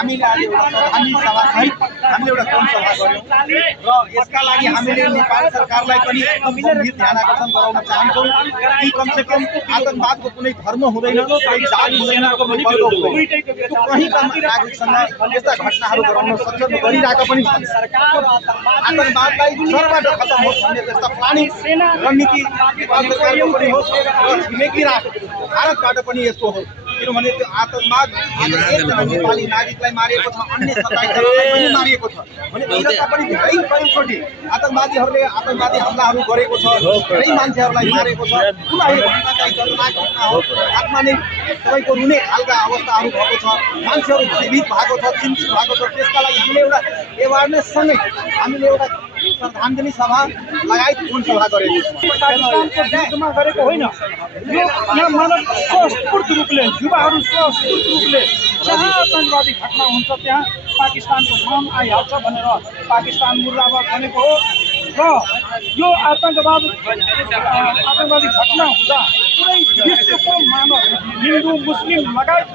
हामीले आज एउटा प्रधानी सभा सहित हामीले एउटा कोन सभा गर्यौं र यसका लागि हामीले नेपाल सरकारलाई पनि एकदम गम्भीर ध्यान आकर्षण गराउन चाहन्छौं कि कमसे कम आतंकवादको कुनै धर्म हुँदैन, कुनै जात हुँदैन, कुनै वर्ग हुँदैन। त्यो कहीँका नागरिकसँग यस्ता घटनाहरू गराउन सक्छ, गरिरहेका पनि छन्। आतंकवादलाई जरबाट खतम होस् भन्ने त्यस्ता प्लानिङ रणनीति नेपाल सरकारको पनि हो र छिमेकी राष्ट्र भारतबाट पनि यस्तो हो। किनभने त्यो आतंकवाद आज एकजना नेपाली नागरिकलाई मारिएको छ, अन्य 27 जनालाई पनि मारिएको छ भने त्यसका पनि धेरै कयौँचोटि आतंकवादीहरूले आतंकवादी हमलाहरू गरेको छ, धेरै मान्छेहरूलाई मारेको छ। कुनै घटना चाहिँ दर्दनाक घटना हो, आत्मा नै सबैको रुने खालका अवस्थाहरू भएको छ, मान्छेहरू भयभीत भएको छ, चिन्तित भएको छ। त्यसका लागि हामीले एउटा एवारनेससँगै हामीले एउटा श्रद्धाञ्जली सभा लगायत कोन सभा गरेको पाकिस्तानको विरुद्धमा गरेको होइन, यो यहाँ मानव स्वस्फूर्त रूपले युवाहरू स्वस्फूर्त रूपले जहाँ आतंकवादी घटना हुन्छ त्यहाँ पाकिस्तानको नाम आइहाल्छ भनेर पाकिस्तान मुर्दाबाद भनेको हो। र यो आतंकवादी घटना हुँदा पुरै विश्वको मानव हिन्दू मुस्लिम लगायत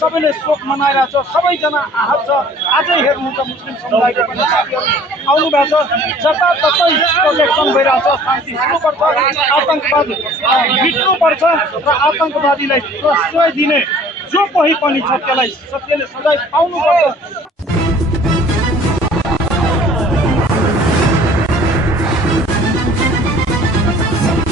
सबैले शोक मनाइरहेछ, सबैजना आहत छ। आजै हेर्नुहुन्छ मुस्लिम समुदायको पनि साथीहरू आउनु भएको छ, जताततै प्रोटेक्सन भइरहेछ। शान्ति हुनुपर्छ, आतंकवाद बिट्नुपर्छ र आतंकवादीलाई प्रश्रय दिने जो कोही पनि छ त्यसलाई सत्यले सजाय पाउनुपर्छ।